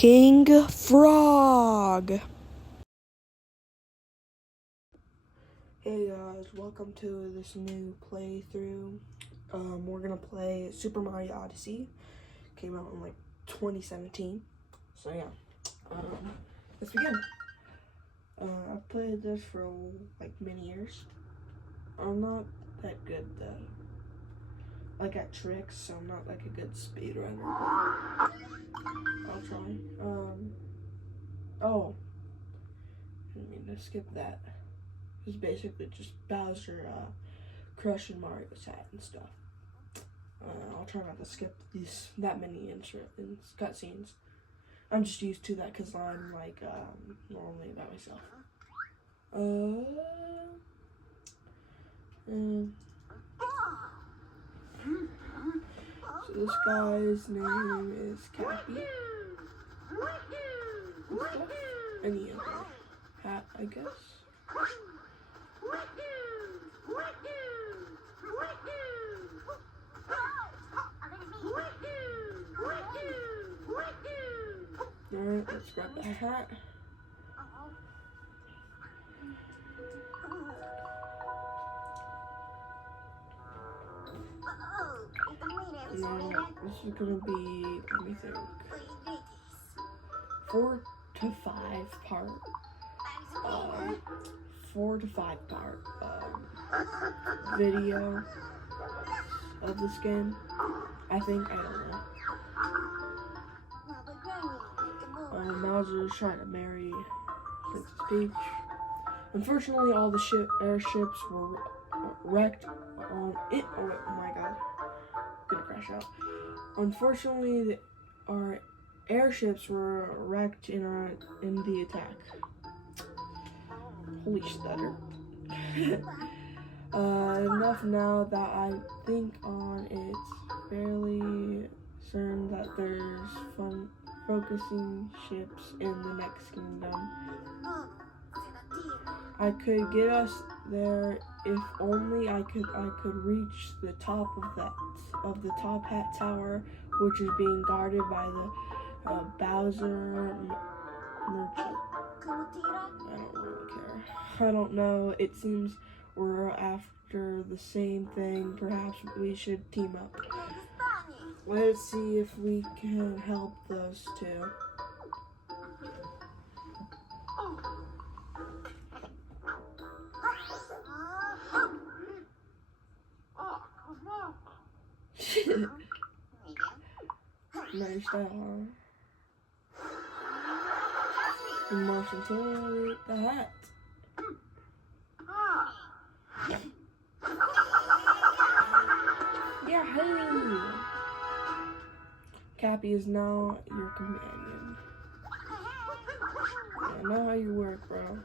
King Frog. Hey guys, welcome to this new playthrough. We're gonna play Super Mario Odyssey. Came out in like 2017. So yeah, let's begin. I've played this for like many years. I'm not that good though. Like at tricks, so I'm not like a good speedrunner. I'll try. Oh, I didn't mean to skip that. It's basically just Bowser crushing Mario's hat and stuff. I'll try not to skip that many cutscenes. I'm just used to that because I'm like normally by myself. So this guy's name is Cappy. And he has a hat, I guess. Alright, let's grab that hat. And this is gonna be, let me think, 4 to 5 part video of this game. I think, I don't know. Bowser is trying to marry Princess Peach. Unfortunately, all the airships were wrecked on it. Oh my god, gonna crash out. Unfortunately, our airships were wrecked in the attack. Holy stutter. Enough now that I think on it's fairly certain that there's focusing ships in the next kingdom. I could get us there if only I could reach the top of the top hat tower, which is being guarded by the Bowser merchant. I don't really care. I don't know. It seems we're after the same thing. Perhaps we should team up. Let's see if we can help those two. Nice style, huh? Motion to the hat. Yahoo! Cappy is now your companion. I know how you work, bro.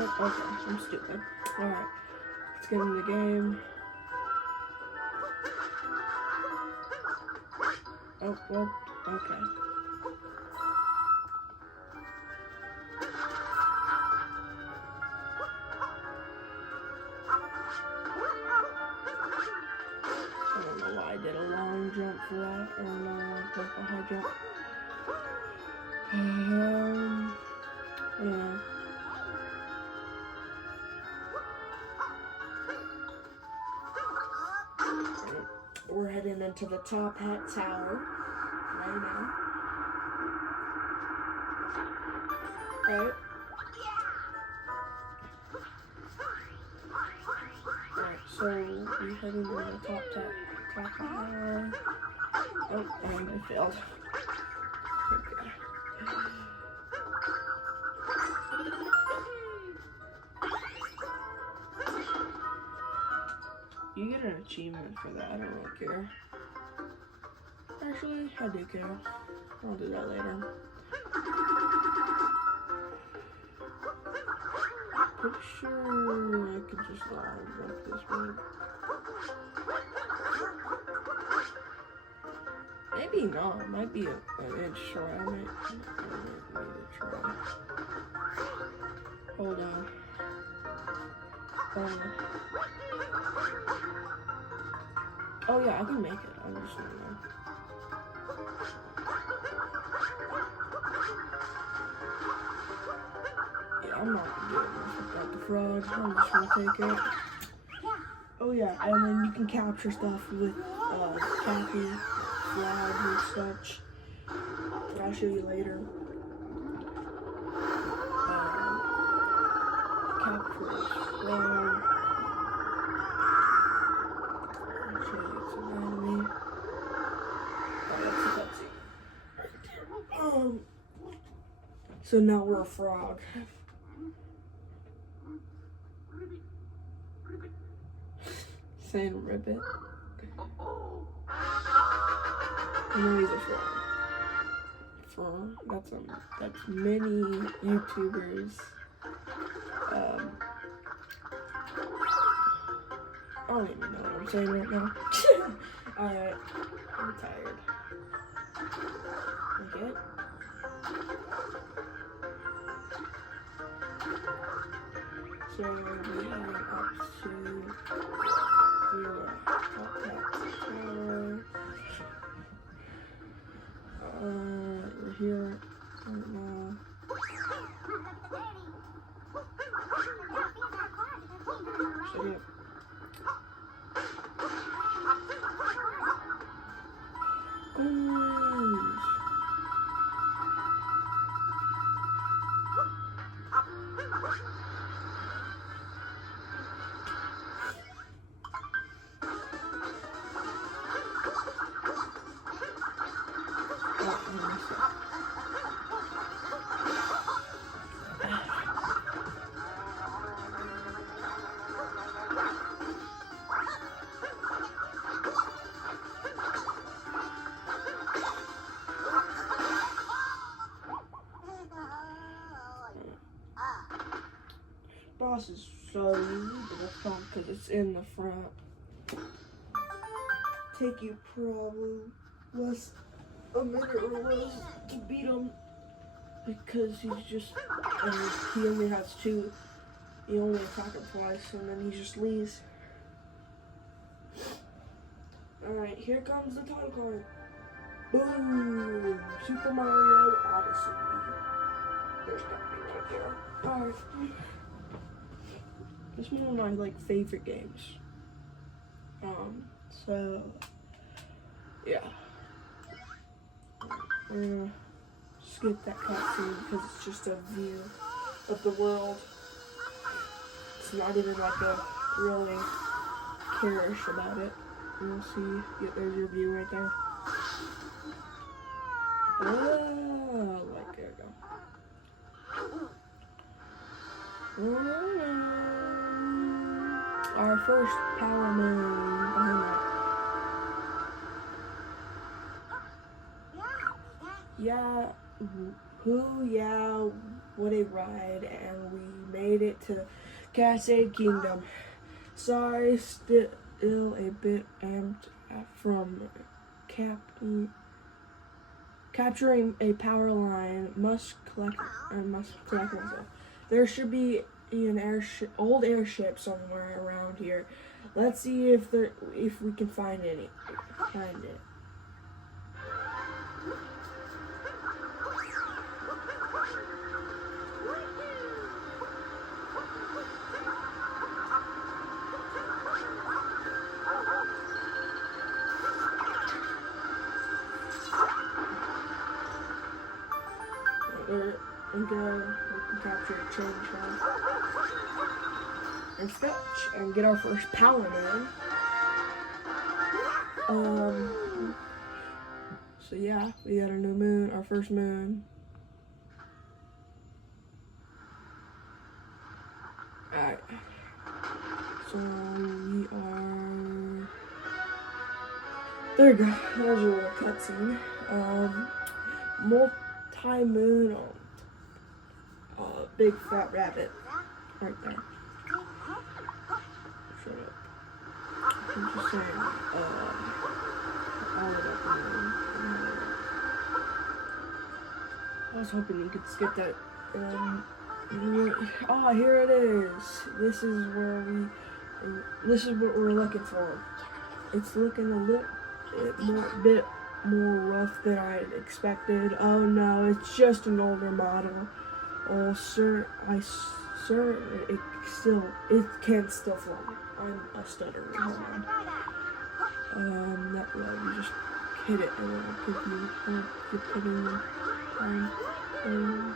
Oh, okay, I'm stupid. Alright, let's get in the game. Oh, well, okay. I don't know why I did a long jump for that, or no, like a high jump. Yeah. We're heading into the top hat tower right now. Right? Alright, so we heading to the top tower. Oh, and I failed. Okay. You get an achievement for that, I don't really care. Actually, I do care. I'll do that later. Pretty sure I could just jump this way. maybe not. It might be an inch short. I might need to try. Hold on. Oh yeah, I can make it. I just don't know. Yeah, I'm not doing this without the frog. I'm just gonna take it. Oh yeah, and then you can capture stuff with Cappy, flags and such. I'll show you later. Capture flag. I'll show you some anime. Oh, that's a cutscene. So now we're a frog. Saying ribbit. And then he's a frog. That's many YouTubers. I don't even know what I'm saying right now. Alright, I'm tired. Okay. So we are up to we're here right now. So yeah. Boss is so easy, but that's fun because it's in the front. Take you probably less a minute or less to beat him because he's just he only has two. You only attack him twice, and then he just leaves. All right, here comes the title card. Boom! Super Mario Odyssey. There's gotta be right there. All right. This is one of my favorite games. So yeah, we're gonna skip that cutscene because it's just a view of the world. It's not even a really care-ish about it. You'll see. Yeah, there's your view right there. Oh, there we go. Our first power moon behind that. Yeah, what a ride, and we made it to Cascade Kingdom. Sorry, still a bit amped from capturing a power line. Must collect myself. There should be an old airship somewhere around here. Let's see if we can find it. And go, we can capture a chain shot and fetch and get our first power moon. So yeah, we got a new moon, our first moon. Alright. So we are there you go. There's a little cutscene. Multi-moon big fat rabbit right there. Shut up. I'm just saying all about the moon. I was hoping you could skip that. Oh, here it is. This is what we're looking for. It's looking a bit more rough than I expected. Oh no, it's just an older model. Oh sir, it can still fly. I'm a stutterer. Hold on. You just hit it and it'll give you you're putting the Alright, I'm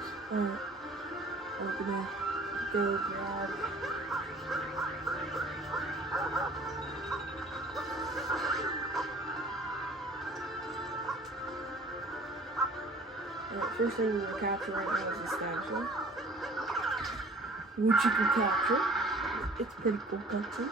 gonna go grab first thing we're gonna capture right now is a statue, which you can capture. It's pretty cool cutscene.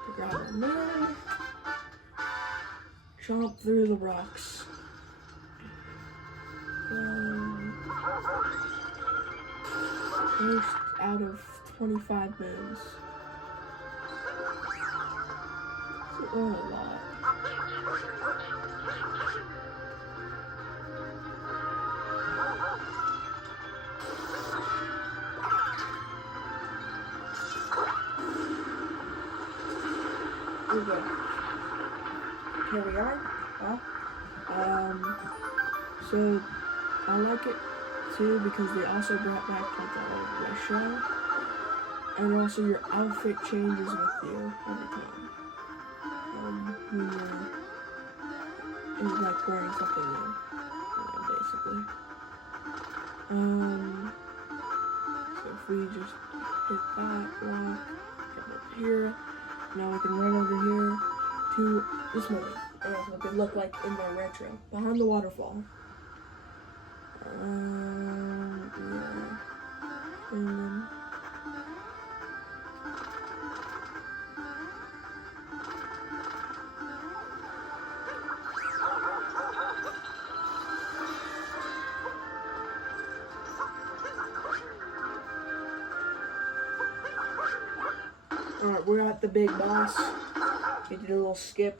To grab a moon, chomp through the rocks. First out of 25 moons. That's a lot. Okay. Here we are. So I like it too because they also brought back like a retro, and also your outfit changes with you every time. It's like wearing something new, basically. So if we just hit that rock, come over here. Now I can run over here to this moment. And that's what they look like in their retro. Behind the waterfall. Yeah. Alright, we're at the big boss. We did a little skip,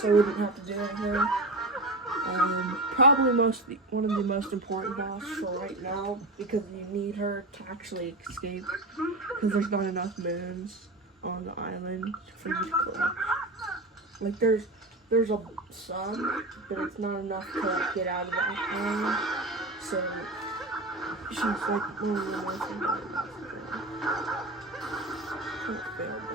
so we didn't have to do anything. Probably one of the most important boss for right now, because you need her to actually escape, because there's not enough moons on the island for you to collect. Like there's some, but it's not enough to like get out of that island. So she's like one of the most important bosses. Can't fail that one.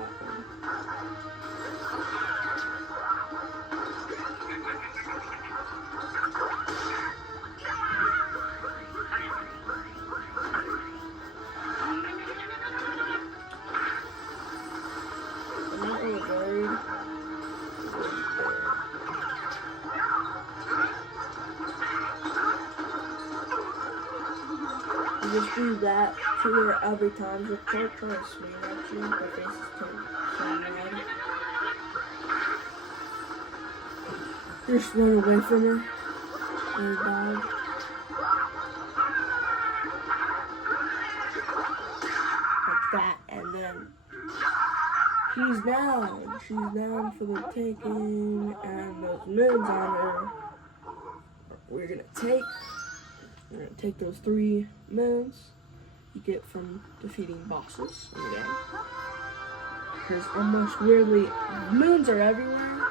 I'm not really worried. You just do that to her every time. Just don't try to swing at you. Her face is turned so red. Just run away from her. Your dog. Like that, and then she's down. She's down for the taking, and those moons on her. We're gonna take those 3 moons you get from defeating bosses in the game. Because almost weirdly, moons are everywhere.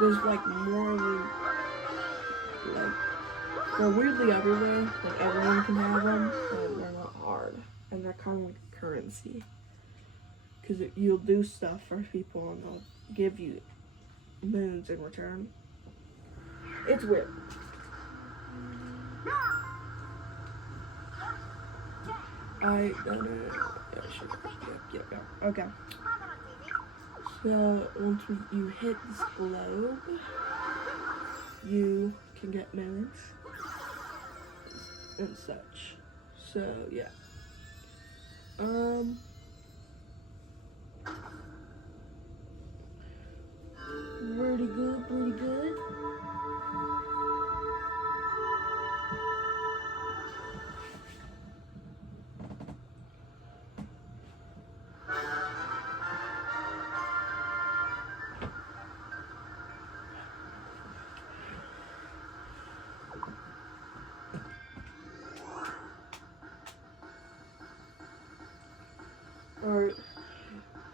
There's like more than, like, they're weirdly everywhere. Like everyone can have them, but they're not hard. And they're kind of like currency. Because you'll do stuff for people and they'll give you moons in return. It's weird. Yep. Okay. So once you hit this globe, you can get moons and such. So yeah. Pretty good.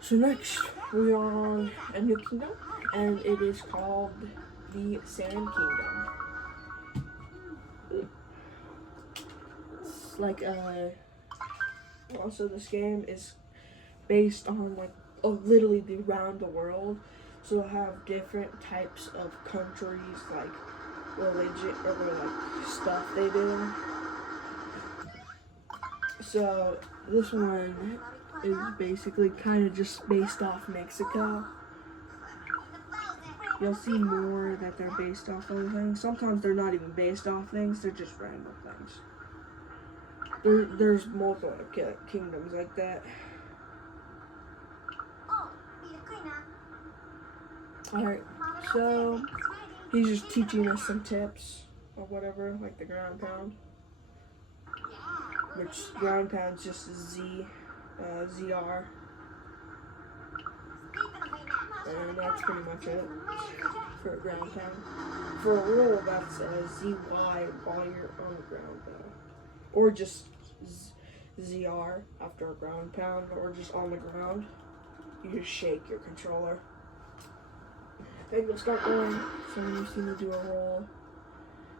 So next, we are on a new kingdom, and it is called the Sand Kingdom. It's like also this game is based on like literally around the world. So we'll have different types of countries, like religion or like stuff they do. So this one is basically kind of just based off Mexico. You'll see more that they're based off other things. Sometimes they're not even based off things, they're just random things. There's multiple kingdoms like that. Alright, so he's just teaching us some tips or whatever, like the ground pound. Which ground pound's just ZR. And that's pretty much it for a ground pound. For a roll, that's ZY while you're on the ground pound. Or just ZR after a ground pound, or just on the ground. You just shake your controller. Then you'll start going. So when you see me do a roll,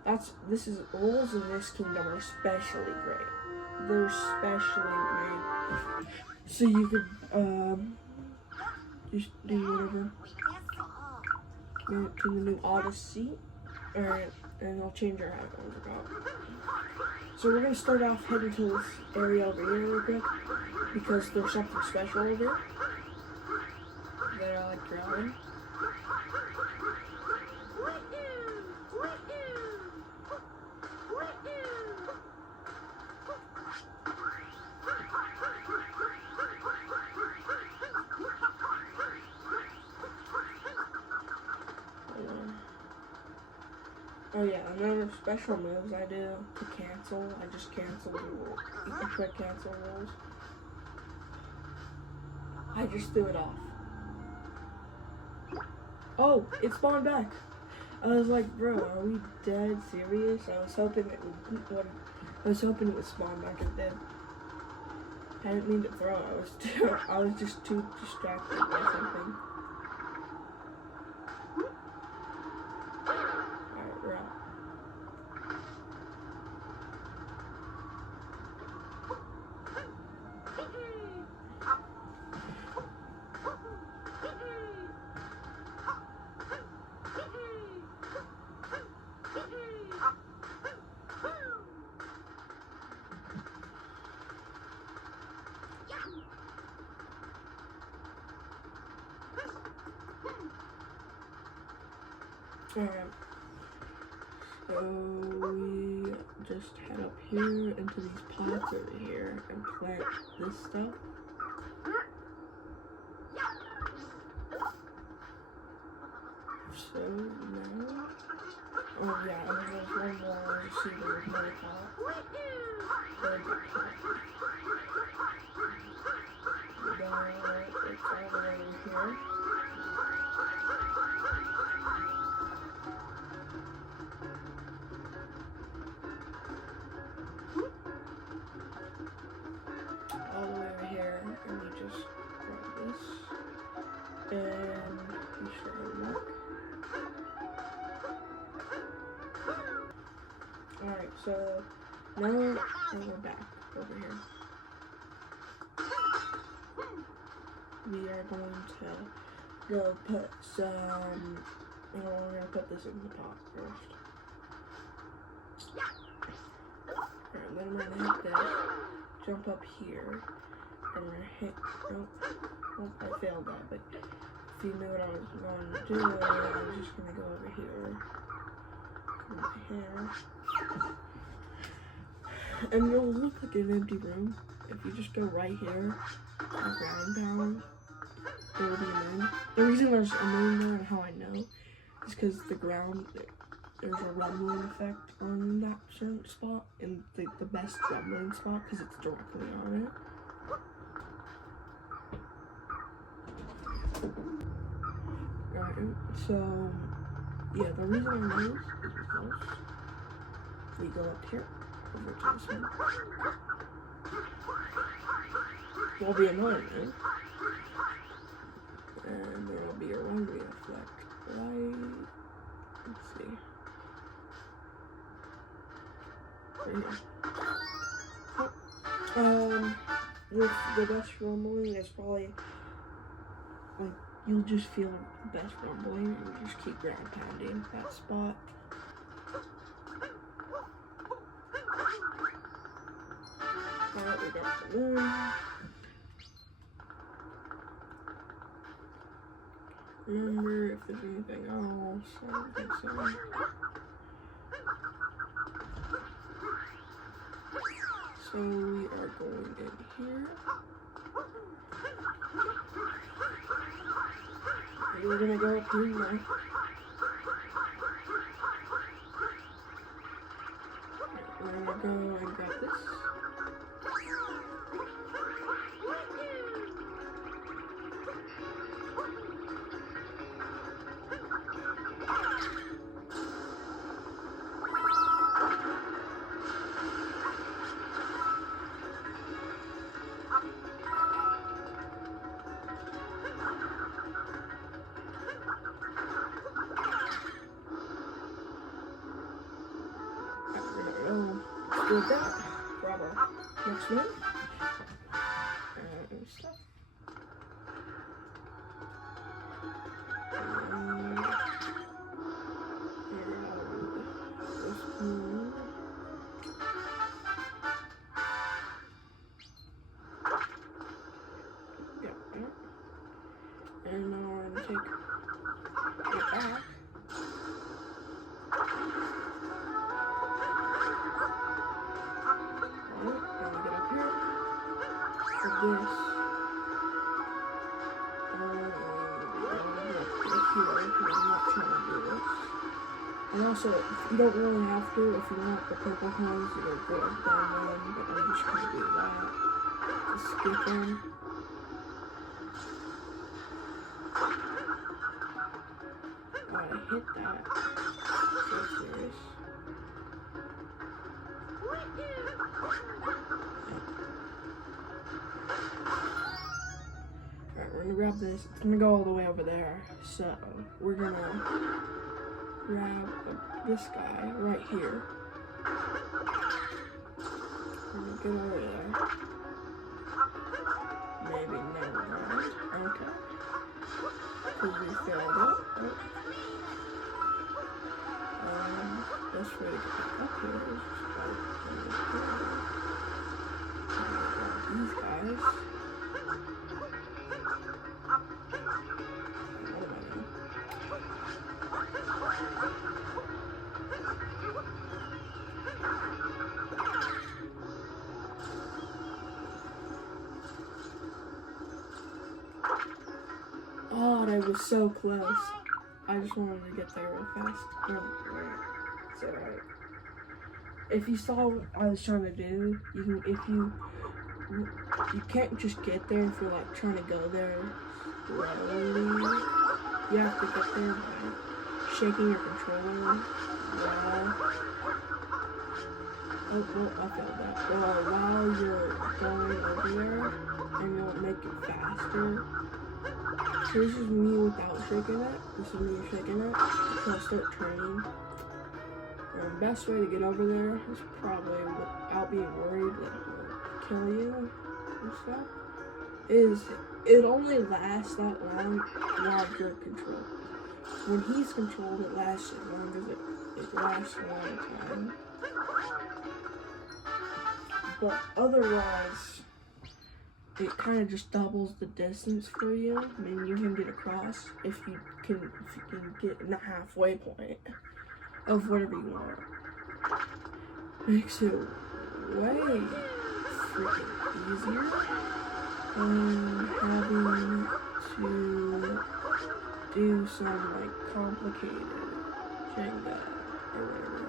rolls in this kingdom are especially great. They're especially made so you could just do whatever. Get to the new Odyssey, and I'll change our icons about. So we're gonna start off heading to this area over here real quick because there's something special over here that I like drawing. Oh yeah, another special moves I do to cancel. I just cancel the rule. You can quick cancel rules. I just threw it off. Oh, it spawned back. I was like, bro, are we dead serious? I was hoping it would spawn back. It did. I didn't mean to throw it. I was just too distracted by something. Alright, we're out. Alright, so we just head up here into these pots over here and plant this stuff. So now, oh yeah, and then there's one more, you see there's another pot. There's a pot. Then it's all the way in here. All the way over here, and we just grab this, and we start back. Alright, so now we're back over here. We are going to go put some, we're going to put this in the pot first. Alright, then we're going to hit this. Jump up here, and we're gonna hit, oh, I failed that, but if you knew what I was going to do, I was just gonna go over here, come over here, and it'll look like an empty room. If you just go right here, ground pound, there will be a moon. The reason there's a moon there and how I know is because the ground, there's a rumbling effect on that certain spot, and the best rumbling spot because it's directly on it. Right, so yeah, the reason I know this is because we go up here over to this one. Will be annoying, man. And there'll be a runway effect right, let's see, right here. With the best rumbling is probably, like, you'll just feel the best rumbling and just keep ground pounding that spot. Alright, we got the moon. Remember if there's anything else, I don't think so. So we are going in here. We're gonna go up here now. We're gonna go and grab this. With that, grab our next one. And stuff. This one. Yep, yep. And now we're gonna take it back. This. And also, you don't really have to. If you want the purple ones, you go down one, but I'm just going to do that to skip them. Oh, I hit that. So serious. Alright, we're gonna grab this. It's gonna go all the way over there. So, we're gonna grab this guy right here. We're gonna get over there. Maybe never mind. Okay. Because we failed it. Best way to get back up here is just by these guys. Oh, that was so close. I just wanted to get there real fast. It's alright. If you saw what I was trying to do, you can't just get there if you're like trying to go there slowly. You have to get there by shaking your controller I failed that. While you're going over there, and you'll make it faster. So this is me without shaking it. This is me shaking it. So I'll start turning. The best way to get over there is probably without being worried that he'll kill you and stuff. It only lasts that long while you're controlled. When he's controlled, it lasts as long as it lasts a long time. But otherwise, it kind of just doubles the distance for you. I mean, you can get across if you can get in the halfway point of whatever you want. Makes it way freaking easier than having to do some like complicated Jenga or whatever.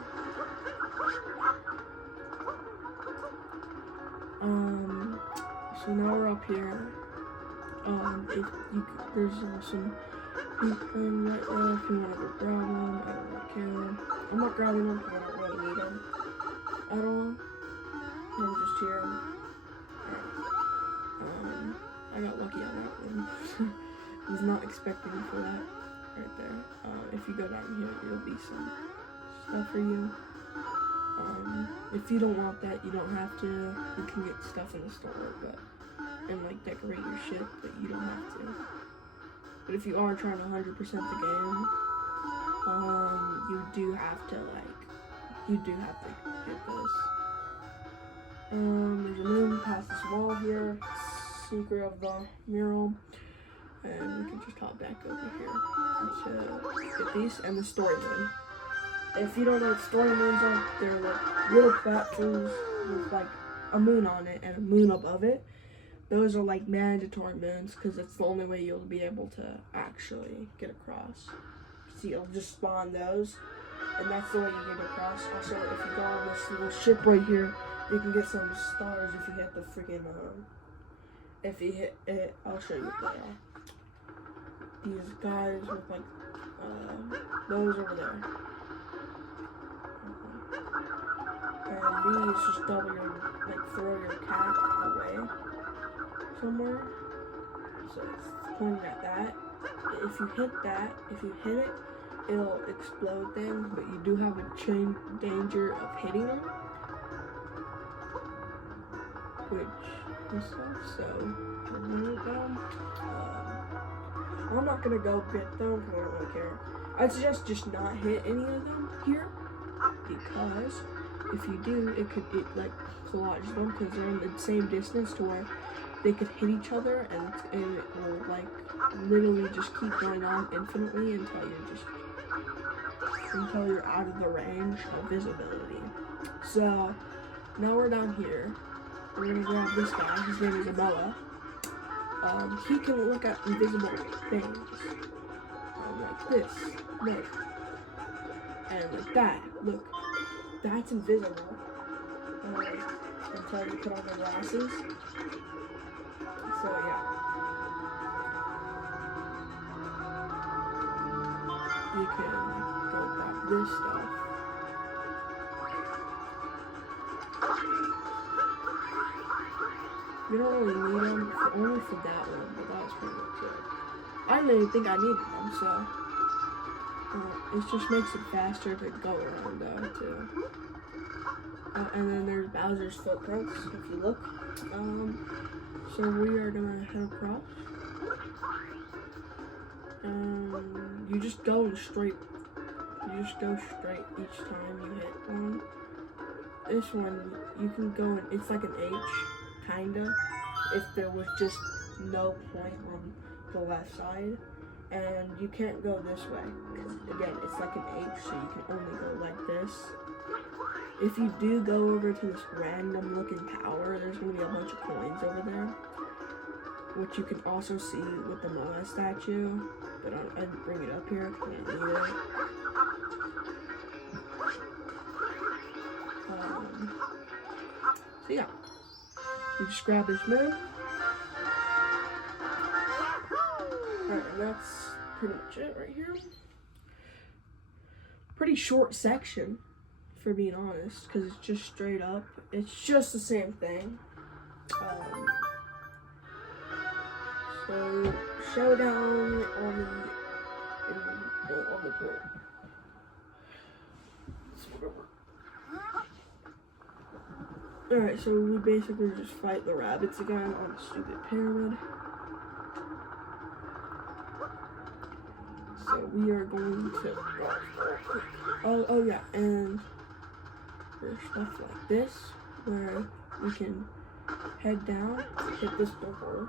So now we're up here. There's some people right there if you want to go grab them. I don't really care. I'm not grabbing them because I don't really need them at all. I'm just here. Alright. I got lucky on that one. was not expecting for that right there. If you go down here, there'll be some stuff for you. If you don't want that, you don't have to. You can get stuff in the store, and like decorate your shit, but you don't have to. But if you are trying to 100% the game, you do have to get this. There's a moon past this wall here, secret of the mural, and we can just hop back over here to get these, and the story moon. If you don't know what story moons are, they're like little platforms with like a moon on it and a moon above it. Those are like mandatory moons because it's the only way you'll be able to actually get across. So you'll just spawn those, and that's the way you get across. Also, if you go on this little ship right here, you can get some stars if you hit the freaking, if you hit it, I'll show you what they are. These guys with like, those over there. And these just double your, like throw your cat away somewhere. So it's pointing at that. If you hit it, it'll explode then, but you do have a danger of hitting them. Which is so remove them. I'm not gonna go get them because I don't really care. I suggest just not hit any of them here, because if you do, it like collage them because they're in the same distance to where they could hit each other, and it will like literally just keep going on infinitely until you're out of the range of visibility. So now we're down here. We're gonna grab this guy. His name is Abella. He can look at invisible things. Like this. Look. And like that. Look. That's invisible. Until you put on the glasses. So yeah. You can go grab this stuff. You don't really need them, only for that one, but that was pretty much it. I didn't even think I needed them, so it just makes it faster to go around though, too. And then there's Bowser's footprints, if you look. So we are gonna head across. You just go straight. You just go straight each time you hit one. This one, you can go in, it's like an H, kinda, if there was just no point on the left side. And you can't go this way, because again, it's like an H, so you can only go like this. If you do go over to this random looking tower, there's going to be a bunch of coins over there, which you can also see with the Moa statue, but I didn't bring it up here because I don't need it. So yeah, you just grab this moon. Alright, and that's pretty much it right here. Pretty short section, for being honest, because it's just straight up. It's just the same thing. So, showdown on the board. Alright, so we basically just fight the rabbits again on the stupid pyramid. So we are going to, oh yeah, and there's stuff like this, where we can head down, hit this door,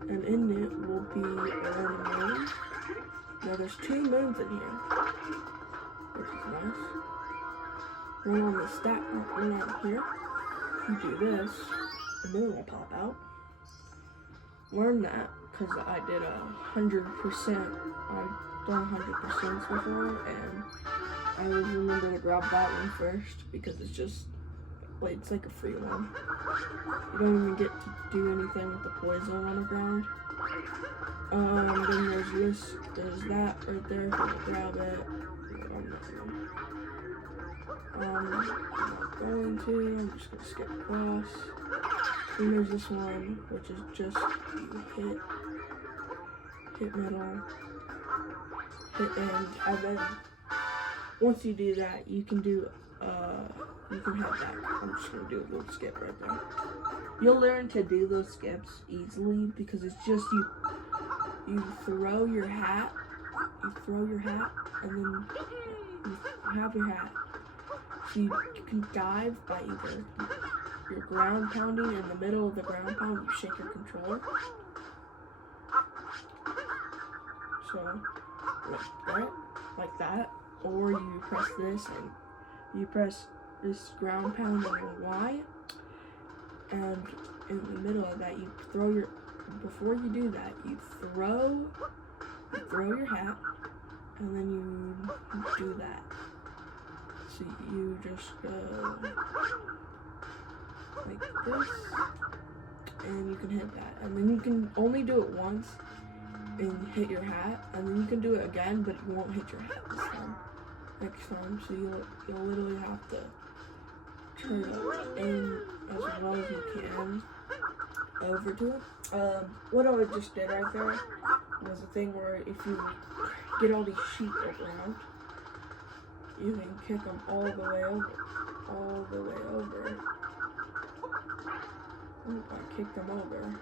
and in it will be a moon. Now there's 2 moons in here, which is nice. One on the stack, one on here. If you do this, the moon will pop out. Learn that, because I did 100%, I've done 100% before, and I always remember to grab that one first, because it's just, like, it's like a free one. You don't even get to do anything with the poison on the ground. Then there's this, there's that right there, if you grab it. I'm not going to, I'm just going to skip across. Then there's this one, which is just you hit hit middle, hit end, and then once you do that, you can do, you can head back. I'm just gonna do a little skip right there. You'll learn to do those skips easily because it's just you throw your hat, and then you have your hat. So you can dive by either your ground pounding in the middle of the ground pound, you shake your controller. So, like that, or you press this and you press this ground pound on your Y, and in the middle of that, you throw your, before you do that, you throw your hat, and then you do that. So you just go like this, and you can hit that, and then you can only do it once and hit your hat, and then you can do it again, but you won't hit your hat this time, next time. So you'll literally have to turn it in as well as you can over to it. What I just did right there was a thing where if you get all these sheep around, you can kick them all the way over. Oop, I kicked them over.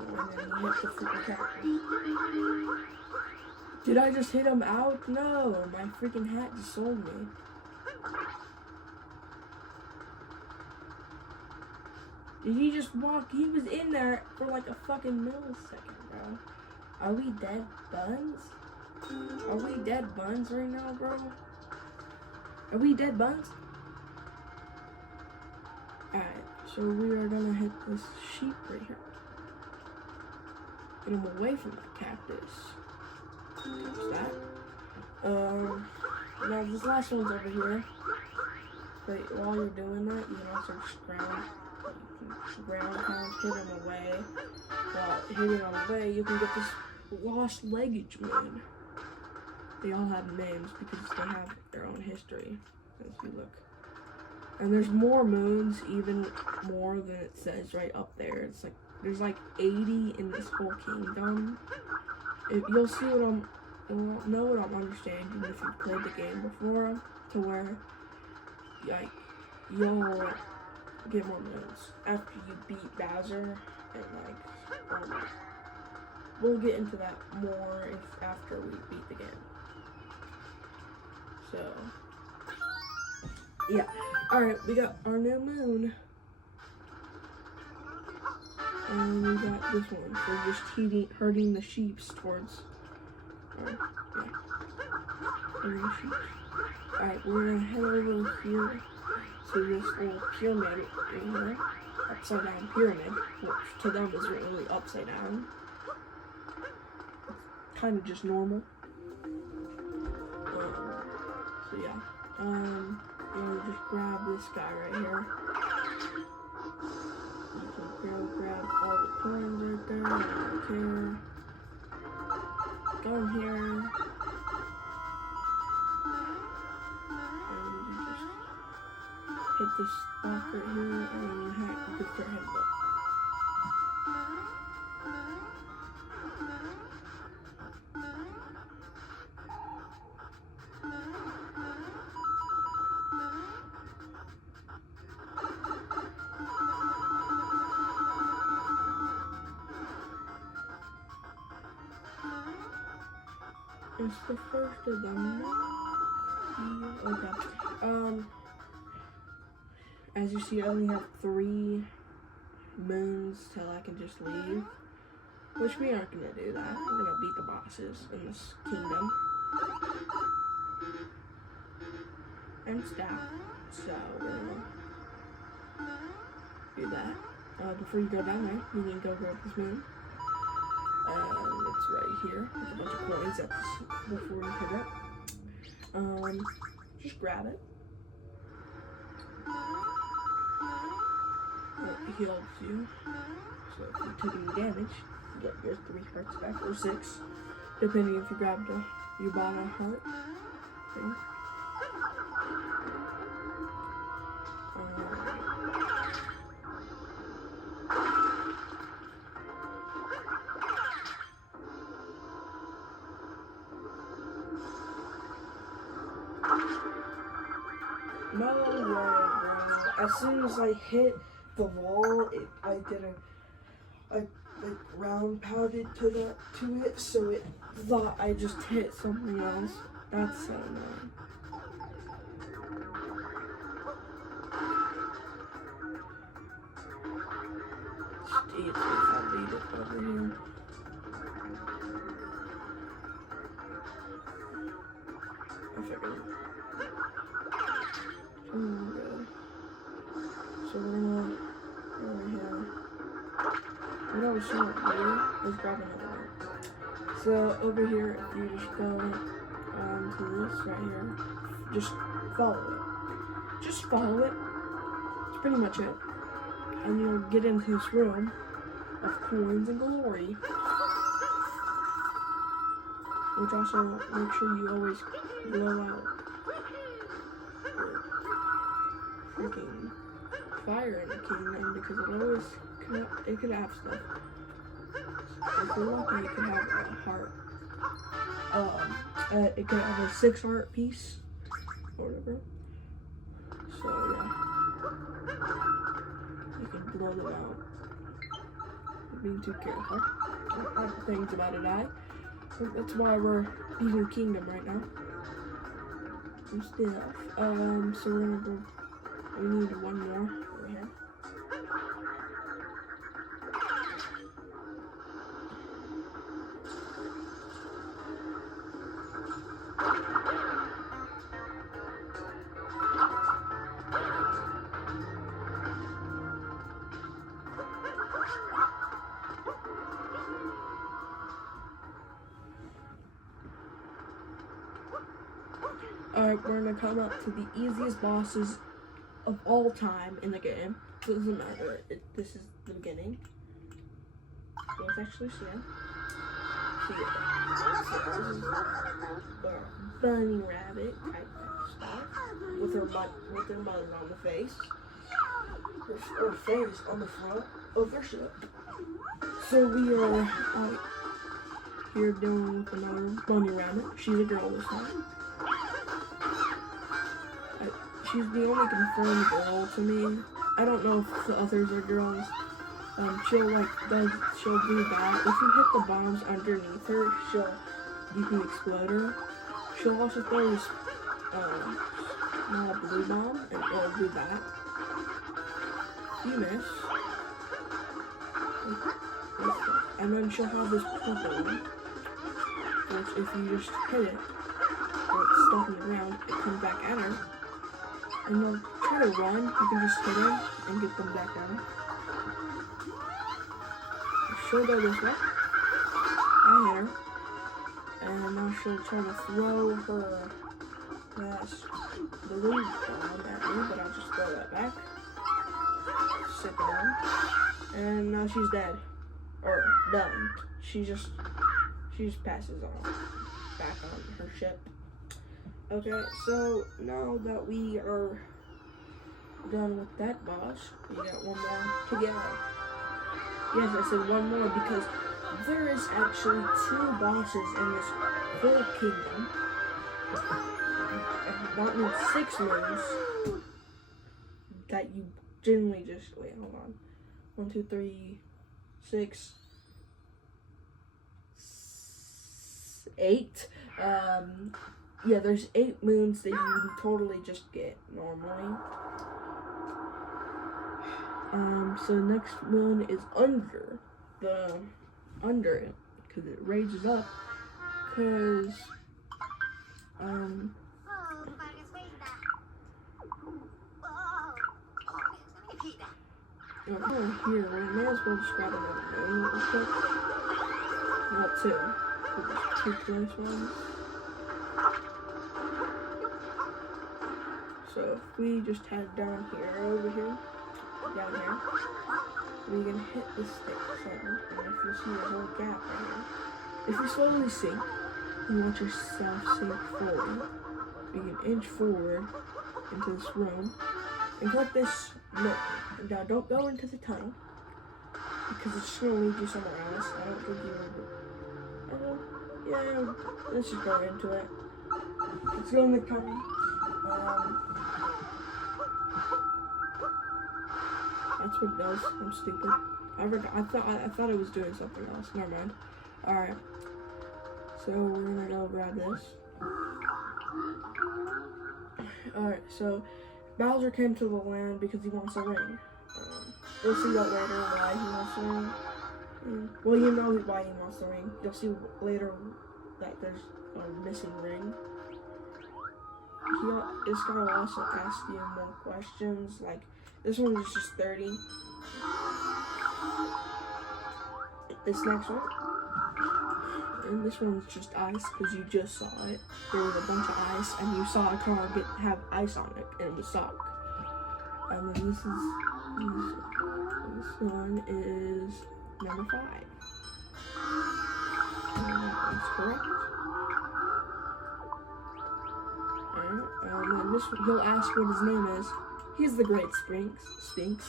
And then you hit the freaking cactus. Did I just hit him out? No, my freaking hat just sold me. Did he just walk? He was in there for like a fucking millisecond, bro. Are we dead buns? Are we dead buns right now, bro? Are we dead buns? Alright, so we are gonna hit this sheep right here. Get him away from that cactus. Touch that. Now this last one's over here. But while you're doing that, you can also just ground pound, hit him away. While hitting him away, you can get this lost leggage moon. They all have names because they have their own history, as you look. And there's more moons, even more than it says right up there. It's like, there's like 80 in this whole kingdom. You'll see what you'll know what I'm understanding if you've played the game before, to where, like, you'll get more moons after you beat Bowser, and like, we'll get into that more after we beat the game. So, yeah. Alright, we got our new moon. And we got this one for just herding the sheeps towards, herding the sheep. Alright, we're gonna head over here to this little pyramid right here. Upside down pyramid, which to them is really upside down. Kind of just normal. So yeah, you just grab this guy right here. You can grab all the coins right there. I don't care. Go in here, and you just hit this block right here, and then you can start heading up. It's the first of the month. Okay. As you see, I only have 3 moons till I can just leave. Which we aren't gonna do that. We're gonna beat the bosses in this kingdom. And stop. So we're gonna do that. Before you go down there, you can go grab this moon. It's right here with a bunch of coins at this, before you hit it. Just grab it. It heals you. So if you take any damage, you get your 3 hearts back, or 6, depending if you grabbed a Yubana heart thing. No way, bro. As soon as I hit the wall, I did a round pounded to it, so it thought I just hit something else. That's so annoying. Steve, if I lead it over here. I figured. Oh, good. So we're gonna go over here. What I was showing you is grab another one. So over here, if you just go to this right here, just follow it. Just follow it. That's pretty much it. And you'll get into this room of coins and glory. Which also make sure you always blow out your freaking fire in the kingdom, because it always could have stuff. If you're lucky, it could have a heart. It could have a 6 heart piece or whatever. So yeah, you can blow them out. Being too careful. Things about to die. That's why we're beating the kingdom right now. And stuff. So we're gonna go. We need one more over here. Alright, we're gonna come up to the easiest bosses of all time in the game. Doesn't matter. This is the beginning. Let's actually see it. Bunny rabbit type stuff with her mother on the face. Her face on the front of their ship. So we are out here dealing with another bunny rabbit. She's a girl this time. She's the only confirmed girl to me. I don't know if the others are girls. She'll do that. If you hit the bombs underneath her, you can explode her. She'll also throw this small blue bomb, and it'll do that. You miss. And then she'll have this purple one, which if you just hit it, or it's stuck in the ground, it comes back at her. And they'll try to run, you can just hit them and get them back down. She'll go this way. I hit her. And now she'll try to throw her blue bomb at me, but I'll just throw that back. Sit down. And now she's dead. Or done. She just passes on. Back on her ship. Okay, so now that we are done with that boss, we got one more to go. Yes, I said one more because there is actually 2 bosses in this whole kingdom. That means 6 moons that you generally just, wait, hold on. 1, 2, 3, 6, 8. Yeah, there's 8 moons that you totally just get normally. So next moon is under it, because it raises up, because, I'm going here, I may as well just grab another moon real quick. Well, 2, because there's 2 close ones. So if we just head down here, down here, we can hit the stick center, and if you see a whole gap right here, if you slowly sink, you want yourself sink forward, you can inch forward into this room, and collect this note. Now don't go into the tunnel, because it's just going to lead you somewhere else. I don't think you yeah, let's just go into it. It's going to come, That's what it does. I'm stupid. I thought it was doing something else. Never mind. Alright. So we're gonna go grab this. Alright, so Bowser came to the land because he wants a ring. We'll see that later why he wants the ring. Well, you know why he wants the ring. You'll see later that there's a missing ring. This guy will also ask you more questions. Like, this one is just 30. This next one. And this one's just ice because you just saw it. There was a bunch of ice and you saw a car have ice on it and it was stuck. And then this one is number 5. And that one's correct. And then this one, he'll ask what his name is. He's the Great Sphinx.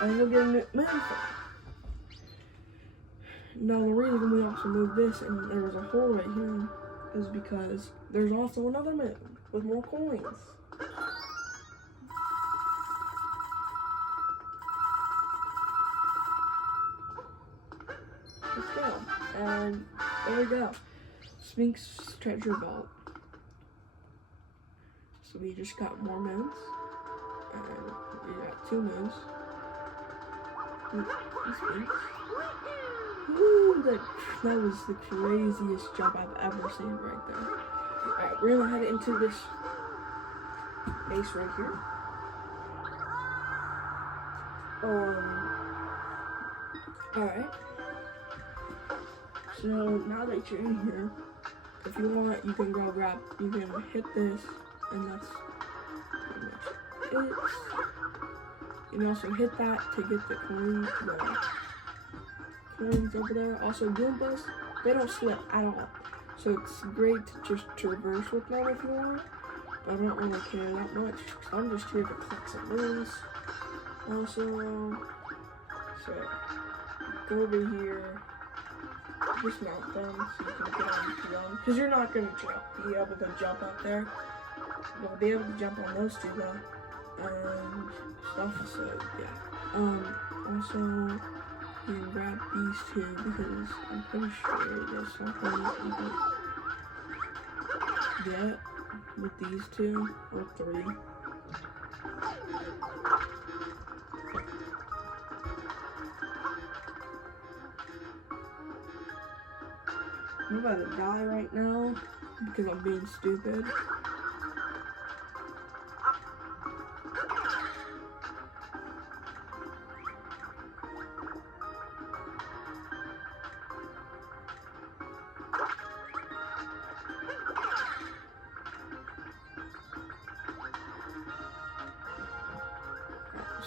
And he'll get a new manifold. Now the reason we also moved this and there was a hole right here is because there's also another moon with more coins. Let's go. And there we go. Sphinx treasure vault. So we just got more moons. And we got 2 moons. Sphinx. Woo, that was the craziest jump I've ever seen right there. Alright, we're gonna head into this base right here. Alright. So now that you're in here, if you want, you can hit this, and that's pretty much it. You can also hit that to get the coins over there. Also, Goombas, they don't slip at all. So it's great to just traverse with them if you want. But I don't really care that much. I'm just here to collect some moons. Also, so go over here, dismount them so you can get on them. Because you're not going to be able to jump up there. You'll be able to jump on those 2 though. And stuff, so yeah. Also, you can grab these 2 because I'm pretty sure there's something that you can get with these 2 or 3. I'm about to die right now because I'm being stupid.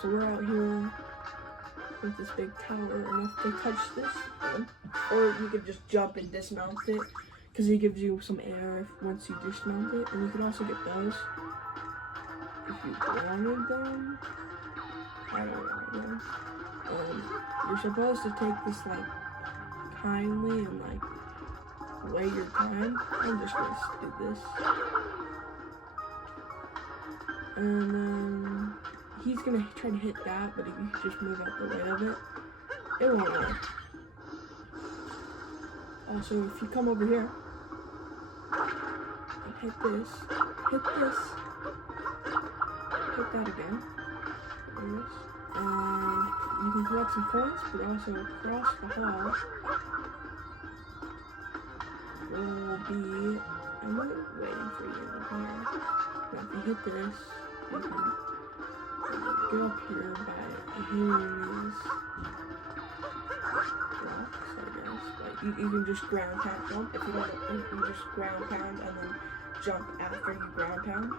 So we're out here with this big tower, and if they touch this one, or you could just jump and dismount it, because it gives you some air once you dismount it, and you can also get those if you wanted them. I don't want them. You're supposed to take this like kindly and like weigh your time. I'm just gonna do this, and then he's gonna try to hit that, but if you just move out the way of it, it won't work. Also, if you come over here and hit this, hit that again, and you can collect some coins, but also across the hall will be a moon waiting for you over here. Now if you hit this, you can get up here by hitting these blocks, I guess. But you can just ground pound jump. If you don't, you can just ground pound and then jump after you ground pound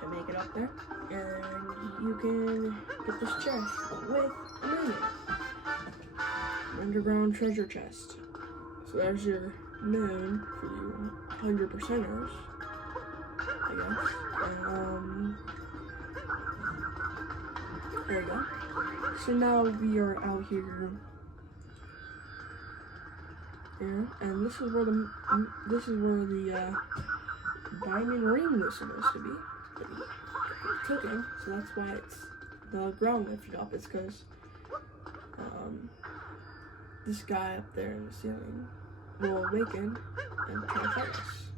to make it up there. And you can get this chest with a moon. Underground treasure chest. So there's your moon for you 100%ers, I guess. There we go. So now we are out here, and this is where the diamond ring was supposed to be. But he took him, so that's why it's the ground lifted up. It's because this guy up there in the ceiling will awaken and try to fight us.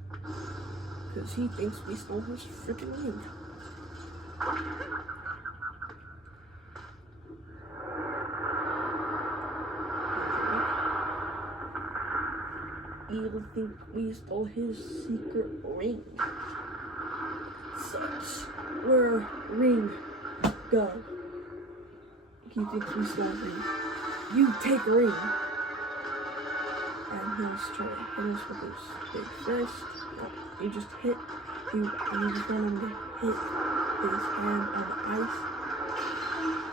Because he thinks we stole his freaking ring. He'll think we stole his secret ring. Such. Where ring go? He thinks we stole ring. You take ring. And he's trying to hit us with his big fist. You just hit. You just want him to hit his hand on the ice,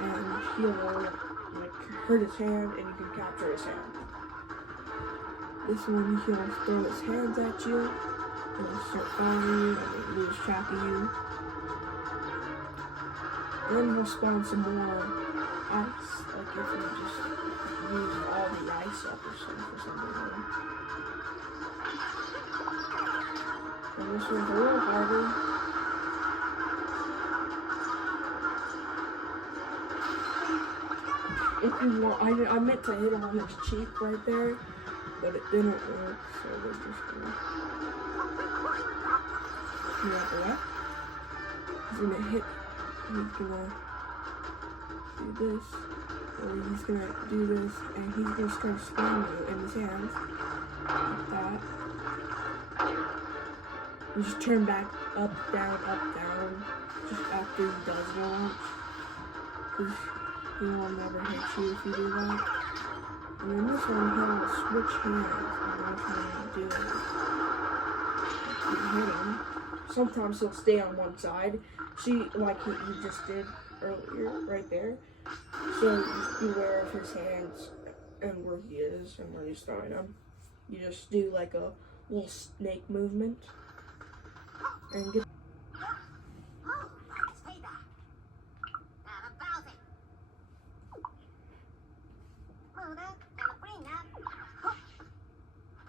and he'll like hurt his hand, and you can capture his hand. This one, he'll throw his hands at you, and he'll start following you, and he'll lose track of you. And then he'll spawn some more ice, like if you just use all the ice up or something for some reason. And this one's a little harder. If you want, I meant to hit him on his cheek right there, but it didn't work, so we're just gonna do that. He's gonna hit, he's gonna do this, or he's gonna do this, and he's gonna start spamming you in his hands, like that. You just turn back, up, down, just after he does launch, because he will never hit you if you do that. And then this one, he'll switch hands, and which one you do. You hit him. Sometimes he'll stay on one side, see, like he just did earlier, right there. So just beware of his hands and where he is and where he's throwing them. You just do like a little snake movement. And get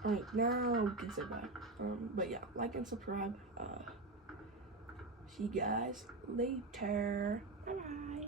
Alright, now we can sit back. But yeah, like and subscribe. See you guys later. Bye bye.